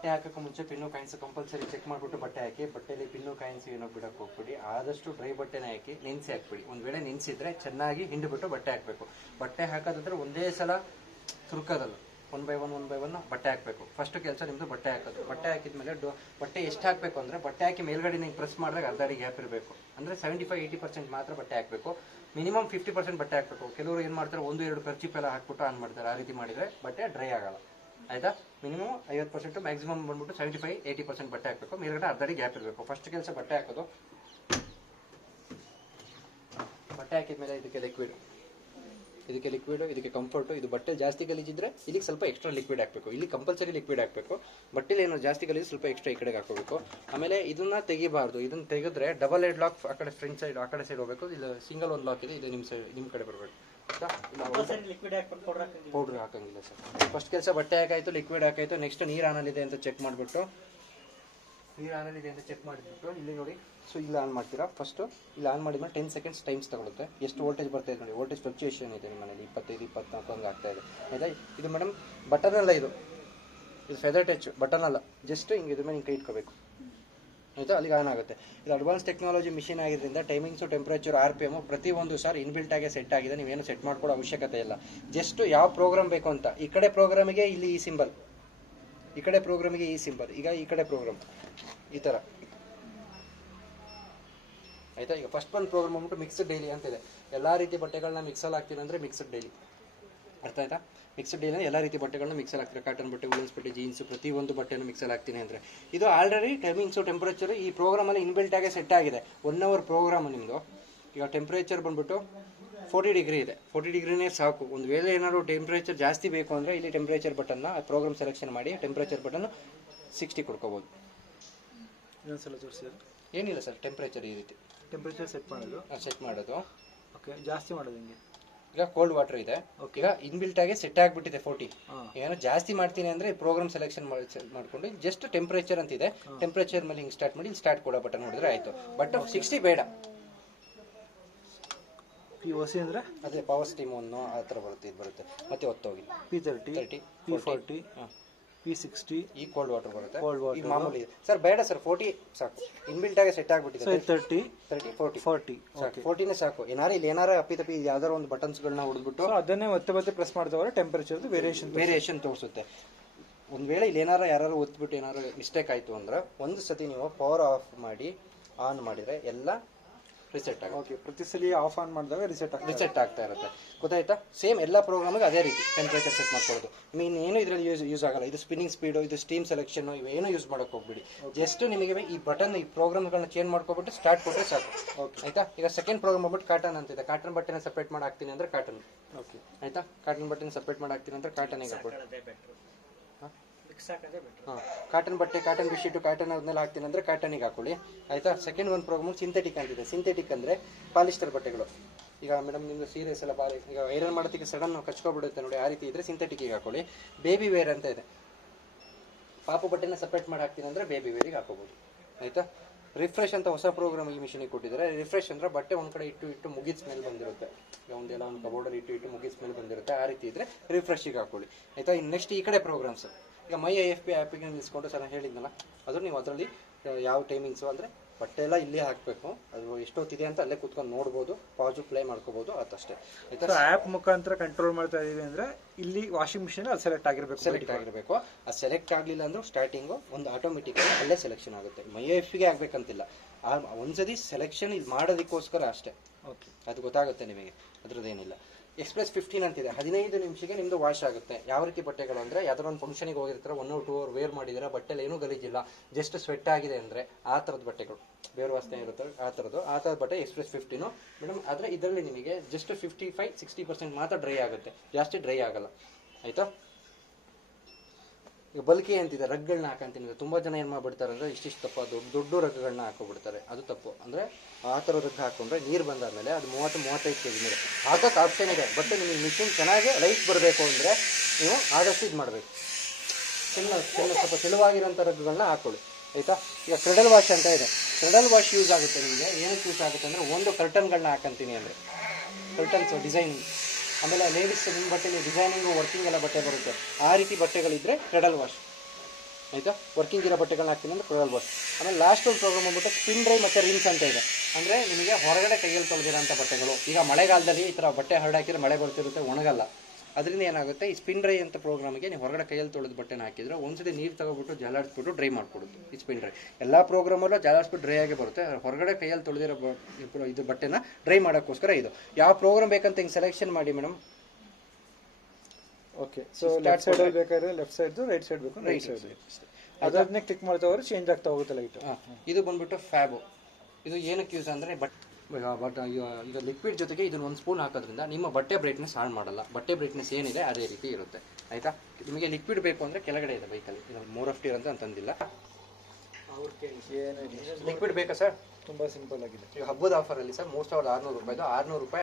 ಬಟ್ಟೆ ಹಾಕಕ್ಕೆ ಮುಂಚೆ ಪಿನ್ನು ಕಾಯಿನ್ಸ್ ಕಂಪಲ್ಸರಿ ಚೆಕ್ ಮಾಡಿಬಿಟ್ಟು ಬಟ್ಟೆ ಹಾಕಿ ಬಟ್ಟೆಯಲ್ಲಿ ಪಿನ್ನು ಕಾಯಿನ್ಸ್ ಏನೋ ಬಿಡಕ್ಕೆ ಹೋಗ್ಬಿಡಿ. ಆದಷ್ಟು ಡ್ರೈ ಬಟ್ಟೆನ ಹಾಕಿ ನೆನೆಸಿ ಹಾಕ್ಬಿಡಿ. ಒಂದು ವೇಳೆ ನೆನೆಸಿದ್ರೆ ಚೆನ್ನಾಗಿ ಹಿಂಡಿಬಿಟ್ಟು ಬಟ್ಟೆ ಹಾಕಬೇಕು. ಬಟ್ಟೆ ಹಾಕೋದಂದ್ರೆ ಒಂದೇ ಸಲ ತುರ್ಕೋದಲ್ಲ. One by one one by one ಬಟ್ಟೆ ಹಾಕಬೇಕು. ಫಸ್ಟ್ ಕೆಲಸ ನಿಮ್ಮದು ಬಟ್ಟೆ ಹಾಕೋದು. ಬಟ್ಟೆ ಹಾಕಿದ್ಮೇಲೆ ಡೊ, ಬಟ್ಟೆ ಎಷ್ಟು ಹಾಕಬೇಕು ಅಂದರೆ ಬಟ್ಟೆ ಹಾಕಿ ಮೇಲ್ಗಡೆ ನೀವು ಪ್ರೆಸ್ ಮಾಡಿದಾಗ ಅರ್ಧ ಅಡಿ ಗ್ಯಾಪ್ ಇರಬೇಕು. ಅಂದರೆ ಸೆವೆಂಟಿ ಫೈವ್ ಏಯ್ಟಿ ಪರ್ಸೆಂಟ್ ಮಾತ್ರ ಬಟ್ಟೆ ಹಾಕಬೇಕು. ಮಿನಿಮಮ್ ಫಿಫ್ಟಿ ಪರ್ಸೆಂಟ್ ಬಟ್ಟೆ ಹಾಕಬೇಕು. ಕೆಲವರು ಏನು ಮಾಡ್ತಾರೆ, ಒಂದು, ಎರಡು ಎಲ್ಲ ಹಾಕ್ಬಿಟ್ಟು ಆನ್ ಮಾಡ್ತಾರೆ. ಆ ರೀತಿ ಮಾಡಿದರೆ ಬಟ್ಟೆ ಡ್ರೈ ಆಗಲ್ಲ. ಆಯ್ತಾ? ಮಿನಿಮಮ್ ಐವತ್ತು ಪರ್ಸೆಂಟ್ ಮ್ಯಾಕ್ಸಿಮಮ್ ಬಂದ್ಬಿಟ್ಟು ಸೆವೆಂಟಿ ಫೈವ್ ಏಯ್ಟಿ ಪರ್ಸೆಂಟ್ ಬಟ್ಟೆ ಹಾಕಬೇಕು. ಮೇಲ್ಗಡೆ ಅರ್ಧಡಿ ಗ್ಯಾಪ್ ಇರಬೇಕು. ಫಸ್ಟ್ ಕೆಲಸ ಬಟ್ಟೆ ಹಾಕೋದು. ಬಟ್ಟೆ ಹಾಕಿದ್ಮೇಲೆ ಇದಕ್ಕೆ ಲಿಕ್ವಿಡ್ ಇದಕ್ಕೆ ಲಿಕ್ವಿಡ್ ಇದಕ್ಕೆ ಕಂಫರ್ಟು ಇದು ಬಟ್ಟೆ ಜಾಸ್ತಿ ಗಲೀಜಿದ್ರೆ ಇಲ್ಲಿಗೆ ಸ್ವಲ್ಪ ಎಕ್ಸ್ಟ್ರಾ ಲಿಕ್ವಿಡ್ ಹಾಕಬೇಕು. ಇಲ್ಲಿ ಕಂಪಲ್ಸರಿ ಲಿಕ್ವಿಡ್ ಹಾಕಬೇಕು. ಬಟ್ಟೆಲಿ ಏನೋ ಜಾಸ್ತಿ ಗಲೀಜು, ಸ್ವಲ್ಪ ಎಕ್ಸ್ಟ್ರಾ ಈ ಕಡೆಗೆ ಹಾಕೋಬೇಕು ಆಮೇಲೆ ಇದನ್ನ ತೆಗಿಬಾರ್ದು. ಇದನ್ನ ತೆಗೆದ್ರೆ ಡಬಲ್ ಹೆಡ್ ಲಾಕ್ ಆ ಕಡೆ ಫ್ರಂಟ್ ಸೈಡ್ ಆ ಕಡೆ ಸೈಡ್ ಹೋಗಬೇಕು. ಇಲ್ಲ ಸಿಂಗಲ್ ಒಂದು ಲಾಕ್ ಇದೆ, ಇದು ನಿಮ್ಮ ಸೈಡ್ ನಿಮ್ಮ ಕಡೆ ಬರಬೇಕು. ಪೌಡರ್ ಹಾಕಂಗಿಲ್ಲ. ಸರ್. ಫಸ್ಟ್ ಕೆಲಸ ಬಟ್ಟೆ ಹಾಕಾಯ್ತು ಲಿಕ್ವಿಡ್ ಹಾಕಾಯ್ತು ನೆಕ್ಸ್ಟ್ ನೀರು ಆನಲ್ಲಿದೆ ಅಂತ ಚೆಕ್ ಮಾಡಿಬಿಟ್ಟು. ನೀರು ಆನಲ್ಲಿದೆ ಅಂತ ಚೆಕ್ ಮಾಡಿಬಿಟ್ಟು ಇಲ್ಲಿ ನೋಡಿ. ಸೊ ಇಲ್ಲಿ ಆನ್ ಮಾಡ್ತೀರಾ? ಫಸ್ಟು ಇಲ್ಲಿ ಆನ್ ಮಾಡಿದ್ಮೇಲೆ ಟೆನ್ ಸೆಕೆಂಡ್ಸ್ ಟೈಮ್ಸ್ ತಗೊಳುತ್ತೆ. ಎಷ್ಟು ವೋಲ್ಟೇಜ್ ಬರ್ತಾ ಇದೆ ನೋಡಿ. ವೋಲ್ಟೇಜ್ ಫ್ಲಕ್ಚುಯೇಷನ್ ಇದೆ ನಿಮ್ಮ ಮನೇಲಿ ಇಪ್ಪತ್ತೈದು ಇಪ್ಪತ್ನಾಲ್ಕು ಹಂಗೆ ಆಗ್ತಾ ಇದೆ. ಆಯ್ತಾ? ಇದು ಮೇಡಮ್ ಬಟನ್ ಅಲ್ಲ ಇದು. ಇದು ಫೆದರ್ ಟಚ್ ಬಟನ್ ಅಲ್ಲ. ಜಸ್ಟ್ ಹಿಂಗೆ ಇದ್ರ ಮೇಲೆ ಹಿಂಗೆ ಕೈ ಇಟ್ಕೋಬೇಕು. ಆಯಿತಾ? ಅಲ್ಲಿಗೆ ಆನ್ ಆಗುತ್ತೆ. ಇದು ಅಡ್ವಾನ್ಸ್ ಟೆಕ್ನಾಲಜಿ ಮಿಷಿನ್ ಆಗಿದ್ದರಿಂದ timings temperature R P M ಪ್ರತಿ ಒಂದು ಸರ್ ಇನ್ಬಿಲ್ಟ್ ಆಗಿ ಸೆಟ್ ಆಗಿದೆ. ನೀವೇನು ಸೆಟ್ ಮಾಡ್ಕೊಡೋ ಅವಶ್ಯಕತೆ ಇಲ್ಲ. ಜಸ್ಟ್ ಯಾವ ಪ್ರೋಗ್ರಾಮ್ ಬೇಕು ಅಂತ. ಈ ಕಡೆ ಪ್ರೋಗ್ರಾಮಿಗೆ ಇಲ್ಲಿ ಈ ಸಿಂಬಲ್ ಈ ಕಡೆ ಪ್ರೋಗ್ರಾಮಿಗೆ ಈ ಸಿಂಬಲ್ ಈಗ ಈ ಕಡೆ ಪ್ರೋಗ್ರಾಮ್ ಈ ಥರ ಆಯಿತಾ? ಈಗ ಫಸ್ಟ್ ಒಂದು ಪ್ರೋಗ್ರಾಮ್ ಬಂದ್ಬಿಟ್ಟು ಮಿಕ್ಸ್ಡ್ ಡೈಲಿ ಅಂತಿದೆ. ಎಲ್ಲ ರೀತಿ ಬಟ್ಟೆಗಳನ್ನ ಮಿಕ್ಸಲ್ಲಿ ಹಾಕ್ತೀನಿ ಅಂದರೆ ಮಿಕ್ಸ್ಡ್ ಡೈಲಿ ಅರ್ಥ ಆಯ್ತಾ? ಮಿಕ್ಸ್ಡ್ ಡೈಲಿ ಎಲ್ಲ ರೀತಿ ಬಟ್ಟೆಗಳನ್ನ ಮಿಕ್ಸಲ್ ಹಾಕ್ತಾರೆ? ಕಾಟನ್ ಬಟ್ಟೆ ಉಲನ್ಸ್ ಬಟ್ಟೆ ಜೀನ್ಸ್ ಪ್ರತಿಯೊಂದು ಬಟ್ಟೆನ ಮಿಕ್ಸಲ್ ಹಾಕ್ತೀನಿ ಅಂದರೆ. ಇದು ಆಲ್ರೆಡಿ ಟೈಮಿಂಗ್ಸು ಟೆಂಪ್ರೇಚರ್ ಈ ಪ್ರೋಗ್ರಾಮಲ್ಲಿ ಇನ್ಬಿಲ್ಟ್ ಆಗಿ ಸೆಟ್ ಆಗಿದೆ. ಒನ್ ಅವರ್ ಪ್ರೋಗ್ರಾಮ್ ನಿಮ್ಮದು ಈಗ ಟೆಂಪ್ರೇಚರ್ ಬಂದ್ಬಿಟ್ಟು ಫೋರ್ಟಿ ಡಿಗ್ರಿ ಇದೆ. ಫೋರ್ಟಿ ಡಿಗ್ರಿನೇ ಸಾಕು. ಒಂದು ವೇಳೆ ಏನಾದ್ರು ಟೆಂಪ್ರೇಚರ್ ಜಾಸ್ತಿ ಬೇಕು ಅಂದರೆ ಇಲ್ಲಿ ಟೆಂಪ್ರೇಚರ್ ಬಟನ್ನ ಪ್ರೋಗ್ರಾಮ್ ಸೆಲೆಕ್ಷನ್ ಮಾಡಿ ಟೆಂಪ್ರೇಚರ್ ಬಟನ್ ಸಿಕ್ಸ್ಟಿ ಕೊಡ್ಕೋಬೋದು. ಏನಿಲ್ಲ ಸರ್ ಟೆಂಪ್ರೇಚರ್ ಈ ರೀತಿ. ಟೆಂಪ್ರೇಚರ್ ಸೆಟ್ ಮಾಡೋದು. ಸೆಟ್ ಮಾಡೋದು. ಓಕೆ ಜಾಸ್ತಿ ಮಾಡೋದು ಹಿಂಗೆ. ಈಗ ಕೋಲ್ಡ್ ವಾಟರ್ ಇದೆ. ಈಗ ಇನ್ಬಿಲ್ಟ್ ಆಗಿ ಸೆಟ್ ಆಗಿಬಿಟ್ಟಿದೆ ಫೋರ್ಟಿ ಏನೋ ಜಾಸ್ತಿ ಮಾಡ್ತೀನಿ ಅಂದ್ರೆ ಪ್ರೋಗ್ರಾಮ್ ಸೆಲೆಕ್ಷನ್ ಮಾಡ್ಕೊಂಡು ಜಸ್ಟ್ ಅಂತ ಇದೆ ಟೆಂಪರೇಚರ್ ಮೇಲೆ ಹಿಂಗೆ ಸ್ಟಾರ್ಟ್ ಮಾಡಿ ಸ್ಟಾರ್ಟ್ ಕೊಡೋ ಬಟನ್ ನೋಡಿದ್ರೆ ಆಯ್ತು. ಬಟ್ ಸಿಕ್ಸ್ಟಿ ಬೇಡ. ಪಿ ಒ ಸಿ ಅಂದ್ರೆ? ಅದೇ ಪವರ್ ಸ್ಟೀಮ್ ಒಂದು ಆ ಥರ ಬರುತ್ತೆ ಇದು ಬರುತ್ತೆ. ಮತ್ತೆ ಒತ್ತೋಗಿ P thirty thirty P forty ಹಾಂ. ಪಿ ಸಿಕ್ಸ್ಟಿ ಈ ಕೋಲ್ಡ್ ವಾಟರ್ ಬರುತ್ತೆ. Cold water. ಮಾಮೂಲಿ ಸರ್ ಬೇಡ ಸರ್ ಫೋರ್ಟಿ ಸಾಕು. ಇನ್ಬಿಲ್ಟ್ ಆಗಿ ಸೆಟ್ ಆಗ್ಬಿಟ್ಟಿದೆ. ತರ್ಟಿ ತರ್ಟಿ ಫೋರ್ಟಿ ಫಾರ್ಟಿ ಸಾಕು. ಫೋರ್ಟಿನೇ ಸಾಕು. ಏನಾರು ಇಲ್ಲಿ ಏನಾರ ಅಪ್ಪಿ ತಪ್ಪಿ ಯಾವ್ದಾರ ಒಂದು ಬಟನ್ಸ್ಗಳನ್ನ ಹೊಡೆದ್ಬಿಟ್ಟು ಅದನ್ನೇ ಮತ್ತೆ ಮತ್ತೆ ಪ್ರೆಸ್ ಮಾಡಿದವರು ಟೆಂಪರೇಚರ್ ವೇರಿಯೇಷನ್ ವೇರಿಯೇಷನ್ ತೋರಿಸುತ್ತೆ. ಒಂದು ವೇಳೆ ಇಲ್ಲಿ ಏನಾರ ಯಾರು ಒತ್ಬಿಟ್ಟು ಏನಾರು ಮಿಸ್ಟೇಕ್ ಆಯ್ತು ಅಂದ್ರೆ ಒಂದು ಸತಿ ನೀವು ಪವರ್ ಆಫ್ ಮಾಡಿ ಆನ್ ಮಾಡಿದರೆ ಎಲ್ಲ ರಿಸೆಟ್ ಆಗುತ್ತೆ. ಓಕೆ ಪ್ರತಿ ಸಲ ಆಫ್ ಆನ್ ಮಾಡಿದಾಗ ರಿಸೆಟ್ ಆಗ್ತದೆ ರಿಸೆಟ್ ಆಗ್ತಾ ಇರುತ್ತೆ. ಗೊತ್ತಾಯ್ತಾ? ಸೇಮ್ ಎಲ್ಲ ಪ್ರೋಗ್ರಾಮಿಗೆ ಅದೇ ರೀತಿ ಟೆಂಪ್ರೇಚರ್ ಸೆಟ್ ಮಾಡ್ಕೊಳ್ಳೋದು. ಮೀನ್ ಏನು ಇದರಲ್ಲಿ ಯೂಸ್ ಯೂಸ್ ಆಗಲ್ಲ. ಇದು ಸ್ಪಿನ್ನಿಂಗ್ ಸ್ಪೀಡು ಇದು ಸ್ಟೀಮ್ ಸೆಲೆಕ್ಷನ್ ಇವೇನು ಯೂಸ್ ಮಾಡೋಕೆ ಹೋಗ್ಬಿಡಿ. ಜಸ್ಟ್ ನಿಮಗೆ ಈ ಬಟನ್ ಈ ಪ್ರೋಗ್ರಾಮ್ಗಳನ್ನ ಚೇಂಜ್ ಮಾಡ್ಕೊಬಿಟ್ಟು ಸ್ಟಾರ್ಟ್ ಕೊಟ್ಟರೆ ಸಾಕು. ಓಕೆ ಆಯ್ತಾ? ಈಗ ಸೆಕೆಂಡ್ ಪ್ರೋಗ್ರಾಮ್ ಬಂದ್ಬಿಟ್ಟು ಕಾಟನ್ ಅಂತಿದೆ. ಕಾಟನ್ ಬಟ್ಟೆನ ಸಪ್ರೇಟ್ ಮಾಡಿ ಹಾಕ್ತೀನಿ ಅಂದ್ರೆ ಕಾಟನ್ ಓಕೆ ಆಯ್ತಾ? ಕಾಟನ್ ಬಟನ್ ಸಪ್ರೇಟ್ ಮಾಡಿ ಹಾಕ್ತೀನಿ ಅಂದ್ರೆ ಕಾಟನಿಗೆ ಈಗ ಹಾಕೋದೇ ಕಾಟನ್ ಬಟ್ಟೆ ಕಾಟನ್ ಬಿಡ್ಶೀಟು ಕಾಟನ್ ಅದನ್ನೆಲ್ಲ ಹಾಕ್ತೀನಿ ಅಂದರೆ ಕಾಟನಿಗೆ ಹಾಕೊಳ್ಳಿ. ಆಯಿತಾ? ಸೆಕೆಂಡ್ ಒಂದು ಪ್ರೋಗ್ರಾಮ್ ಸಿಂಥೆಟಿಕ್ ಅಂತಿದೆ. ಸಿಂಥೆಟಿಕ್ ಅಂದರೆ ಪಾಲಿಸ್ಟರ್ ಬಟ್ಟೆಗಳು. ಈಗ ಮೇಡಮ್ ನಿಮ್ಮದು ಸೀರಿಯಸ್ ಎಲ್ಲ ಪಾಲಿ ಈಗ ಐರನ್ ಮಾಡೋದಕ್ಕೆ ಸಡನ್ ಕಚ್ಕೊಬಿಡುತ್ತೆ ನೋಡಿ, ಆ ರೀತಿ ಇದ್ದರೆ ಸಿಂಥೆಟಿಕ್ಕಿಗೆ ಹಾಕೊಳ್ಳಿ. ಬೇಬಿ ವೇರ್ ಅಂತ ಇದೆ. ಪಾಪು ಬಟ್ಟೆನ ಸಪ್ರೇಟ್ ಮಾಡಿ ಹಾಕ್ತೀನಿ ಅಂದರೆ ಬೇಬಿ ವೇರಿಗೆ ಹಾಕೋಬೋದು. ಆಯಿತಾ? ರಿಫ್ರೆಶ್ ಅಂತ ಹೊಸ ಪ್ರೋಗ್ರಾಮ್ ಈ ಮಿಷಿನಿಗೆ ಕೊಟ್ಟಿದ್ದಾರೆ. ರಿಫ್ರೆಶ್ ಅಂದರೆ ಬಟ್ಟೆ ಒಂದು ಕಡೆ ಇಟ್ಟು ಇಟ್ಟು ಮುಗಿದ ಸ್ಮೆಲ್ ಬಂದಿರುತ್ತೆ. ಒಂದೆಲ್ಲ ಒಂದು ಕಬೋರ್ಡಲ್ಲಿ ಇಟ್ಟು ಇಟ್ಟು ಮುಗಿದ ಸ್ಮೆಲ್ ಬಂದಿರುತ್ತೆ. ಆ ರೀತಿ ಇದ್ದರೆ ರಿಫ್ರೆಶಿಗೆ ಹಾಕೊಳ್ಳಿ. ಆಯಿತಾ? ಇನ್ನು ನೆಕ್ಸ್ಟ್ ಈ ಕಡೆ ಪ್ರೋಗ್ರಾಮ್ಸ್ ಈಗ ಮೈ ಐ ಎಫ್ ಪಿ ಆ್ಯಪಿಗೆ ನಿಲ್ಲಿಸ್ಕೊಂಡು ಸರ್ ನಾನು ಹೇಳಿದ್ನಲ್ಲ ಅದು ನೀವು ಅದರಲ್ಲಿ ಯಾವ ಟೈಮಿಂಗ್ಸು ಅಂದರೆ ಬಟ್ಟೆ ಎಲ್ಲ ಇಲ್ಲೇ ಹಾಕಬೇಕು. ಅದು ಎಷ್ಟೊತ್ತಿದೆ ಅಂತ ಅಲ್ಲೇ ಕೂತ್ಕೊಂಡು ನೋಡ್ಬೋದು ಪಾಜು ಪ್ಲೇ ಮಾಡ್ಕೋಬೋದು ಅದಷ್ಟೇ. ಆಯ್ತಾ ಆ್ಯಪ್ ಮುಖಾಂತರ ಕಂಟ್ರೋಲ್ ಮಾಡ್ತಾ ಇದೀವಿ ಅಂದರೆ ಇಲ್ಲಿ ವಾಷಿಂಗ್ ಮಿಷಿನ್ ಅಲ್ಲಿ ಸೆಲೆಕ್ಟ್ ಆಗಿರಬೇಕು ಸೆಲೆಕ್ಟ್ ಆಗಿರಬೇಕು. ಆ ಸೆಲೆಕ್ಟ್ ಆಗಲಿಲ್ಲ ಅಂದ್ರೆ ಸ್ಟಾರ್ಟಿಂಗು ಒಂದು ಆಟೋಮೆಟಿಕ್ ಅಲ್ಲೇ ಸೆಲೆಕ್ಷನ್ ಆಗುತ್ತೆ. ಮೈ ಎಫ್ಗೆ ಆಗಬೇಕಂತಿಲ್ಲ. ಆ ಒಂದ್ಸತಿ ಸೆಲೆಕ್ಷನ್ ಇದು ಮಾಡೋದಕ್ಕೋಸ್ಕರ ಅಷ್ಟೇ. ಓಕೆ ಅದು ಗೊತ್ತಾಗುತ್ತೆ ನಿಮಗೆ. ಅದ್ರದ್ದೇನಿಲ್ಲ. ಎಕ್ಸ್ಪ್ರೆಸ್ ಫಿಫ್ಟೀನ್ ಅಂತಿದೆ. ಹದಿನೈದು ನಿಮಿಷಕ್ಕೆ ನಿಮ್ಮದು ವಾಶ್ ಆಗುತ್ತೆ. ಯಾವ ರೀತಿ ಬಟ್ಟೆಗಳು ಅಂದರೆ ಯಾವ್ದಾರ ಒಂದು ಫಂಕ್ಷನಿಗೆ ಹೋಗಿರ್ತಾರೆ ಒನ್ ಟೂ ಅವರ್ ವೇರ್ ಮಾಡಿದ್ರೆ ಬಟ್ಟೆಲಿ ಏನೂ ಗಲೀಜಿಲ್ಲ. ಜಸ್ಟ್ ಸ್ವೆಟ್ ಆಗಿದೆ ಅಂದರೆ ಆ ಥರದ ಬಟ್ಟೆಗಳು. ಬೇರೆ ವಾಸನೆ ಇರುತ್ತೆ ಆ ಥರದ್ದು ಆ ಥರದ ಬಟ್ಟೆ ಎಕ್ಸ್ಪ್ರೆಸ್ ಫಿಫ್ಟೀನು ಮೇಡಮ್ ಆದರೆ ಇದರಲ್ಲಿ ನಿಮಗೆ just fifty five sixty percent ಮಾತ್ರ ಡ್ರೈ ಆಗುತ್ತೆ. ಜಾಸ್ತಿ ಡ್ರೈ ಆಗಲ್ಲ. ಆಯಿತಾ? ಈಗ ಬಲ್ಕಿ ಅಂತಿದೆ ರಗ್ಗಳನ್ನ ಹಾಕಂತೀನಿ ತುಂಬ ಜನ ಏನು ಮಾಡ್ಬಿಡ್ತಾರೆ ಅಂದರೆ ಇಷ್ಟಿಷ್ಟು ತಪ್ಪ, ದೊಡ್ಡ ದೊಡ್ಡ ರಗ್ಗಳನ್ನ ಹಾಕೊಬಿಡ್ತಾರೆ. ಅದು ತಪ್ಪು. ಅಂದರೆ ಆ ಥರ ರಗ್ ಹಾಕೊಂಡ್ರೆ ನೀರು ಬಂದಾದ್ಮೇಲೆ ಅದು ಮೂವತ್ತು, ಮೂವತ್ತೈದು ಕೆ ಜಿ ಮೇಲೆ. ಹಾಕೋಕೆ ಆಪ್ಷನ್ ಇದೆ. ಬಟ್ ನಿಮಗೆ ಮಿಷಿನ್ ಚೆನ್ನಾಗಿ ಲೈಟ್ ಬರಬೇಕು ಅಂದರೆ ನೀವು ಆದಷ್ಟು ಇದು ಮಾಡಬೇಕು. ಚೆನ್ನ ಚೆನ್ನ ಸ್ವಲ್ಪ ತೆಳುವಾಗಿರೋಂಥ ರಗ್ಗಳನ್ನ ಹಾಕೊಳ್ಳಿ. ಆಯಿತಾ? ಈಗ ಕ್ರೆಡಲ್ ವಾಶ್ ಅಂತ ಇದೆ. ಕ್ರೆಡಲ್ ವಾಶ್ ಯೂಸ್ ಆಗುತ್ತೆ ನಿಮಗೆ. ಏನಕ್ಕೆ ಯೂಸ್ ಆಗುತ್ತೆ ಅಂದರೆ ಒಂದು ಕರ್ಟನ್ಗಳನ್ನ ಹಾಕಂತೀನಿ ಅಂದರೆ. ಕರ್ಟನ್ಸ್ ಡಿಸೈನ್ ಆಮೇಲೆ ಲೇಡೀಸ್ ನಿಮ್ಮ ಬಟ್ಟೆಲಿ ಡಿಸೈನಿಂಗು ವರ್ಕಿಂಗ್ ಎಲ್ಲ ಬಟ್ಟೆ ಬರುತ್ತೆ. ಆ ರೀತಿ ಬಟ್ಟೆಗಳಿದ್ರೆ ಕ್ರೆಡಲ್ ವಾಶ್ ಆಯಿತಾ? ವರ್ಕಿಂಗ್ ಇರೋ ಬಟ್ಟೆಗಳನ್ನ ಹಾಕ್ತೀನಿ ಅಂದರೆ ಕ್ರೆಡಲ್ ವಾಶ್ ಆಮೇಲೆ ಲಾಸ್ಟ್ ಒಂದು ಪ್ರೋಗ್ರಾಮ್ ಬಂದ್ಬಿಟ್ಟು ಸ್ಪಿನ್ ಡ್ರೈ ಮತ್ತು ರಿನ್ಸ್ ಅಂತ ಇದೆ. ಅಂದರೆ ನಿಮಗೆ ಹೊರಗಡೆ ಕೈಯಲ್ಲಿ ತೊಳೆದಿರೋಂಥ ಬಟ್ಟೆಗಳು, ಈಗ ಮಳೆಗಾಲದಲ್ಲಿ ಈ ಥರ ಬಟ್ಟೆ ಹರಡಾಕಿದ್ರೆ ಮಳೆ ಬರ್ತಿರುತ್ತೆ, ಒಣಗಲ್ಲ. ಅದರಿಂದ ಏನಾಗುತ್ತೆ ಈ ಸ್ಪಿನ್ ಡ್ರೈ ಅಂತ ಪ್ರೋಗ್ರಾಮ್ಗೆ ನೀವು ಹೊರಗಡೆ ಕೈಯಲ್ಲಿ ತೊಳೆದು ಬಟ್ಟೆನ ಹಾಕಿದ್ರೆ ಒಂದ್ಸತಿ ನೀರು ತಗೊಬಿಟ್ಟು ಜಾಲಾಡಿಸ್ಬಿಟ್ಟು ಡ್ರೈ ಮಾಡಿಕೊಡುತ್ತೆ ಈ ಸ್ಪಿನ್ ಡ್ರೈ ಎಲ್ಲ ಪ್ರೋಗ್ರಾಮಲ್ಲೂ ಜಾಲಾಡಿಸ್ಬಿಟ್ಟು ಡ್ರೈ ಆಗಿ ಬರುತ್ತೆ ಹೊರಗಡೆ ಕೈಯಲ್ಲಿ ತೊಳೆದಿರೋ ಇದು ಬಟ್ಟೆನ ಡ್ರೈ ಮಾಡೋಕ್ಕೋಸ್ಕರ ಇದು. ಯಾವ ಪ್ರೋಗ್ರಾಮ್ ಬೇಕಂತ ಹಿಂಗೆ ಸೆಲೆಕ್ಷನ್ ಮಾಡಿ madam okay so left side ಬೇಕಾದ್ರೆ ಲೆಫ್ಟ್ ಸೈಡ್ ರೈಟ್ ಸೈಡ್ ಬೇಕು ರೈಟ್ ಸೈಡ್ ಅದನ್ನೇ ಕ್ಲಿಕ್ ಮಾಡ್ತಾ ಹೋದ್ರೆ ಚೇಂಜ್ ಆಗ್ತಾ ಹೋಗುತ್ತೆ ಲೈಟ್ ಇದು ಬಂದ್ಬಿಟ್ಟು ಫ್ಯಾಬು ಇದು ಏನಕ್ಕೆ ಯೂಸ್ ಅಂದರೆ ಬಟ್ ಬಟ್ ಈಗ ಲಿಕ್ವಿಡ್ ಜೊತೆಗೆ ಇದನ್ನ ಒಂದು ಸ್ಪೂನ್ ಹಾಕೋದ್ರಿಂದ ನಿಮ್ಮ ಬಟ್ಟೆ ಬ್ರೈಟ್ನೆಸ್ ಹಾಳು ಮಾಡಲ್ಲ. ಬಟ್ಟೆ ಬ್ರೈಟ್ನೆಸ್ ಏನಿದೆ ಅದೇ ರೀತಿ ಇರುತ್ತೆ. ಆಯ್ತಾ? ನಿಮಗೆ ಲಿಕ್ವಿಡ್ ಬೇಕು ಅಂದರೆ ಕೆಳಗಡೆ ಇದೆ ಬೈಕಲ್ಲಿ ಇದು ಮೋರ್ ಆಫ್ ಟೀರ್ ಅಂತ ಅಂತಂದಿಲ್ಲ ಲಿಕ್ವಿಡ್ ಬೇಕಾ ಸರ್ ತುಂಬ ಸಿಂಪಲ್ ಆಗಿದೆ. ಈಗ ಹಬ್ಬದ ಆಫರಲ್ಲಿ ಸರ್ ಮೂರು ಸಾವಿರದ ಆರುನೂರು ರೂಪಾಯಿದು ಆರುನೂರು ರೂಪಾಯಿ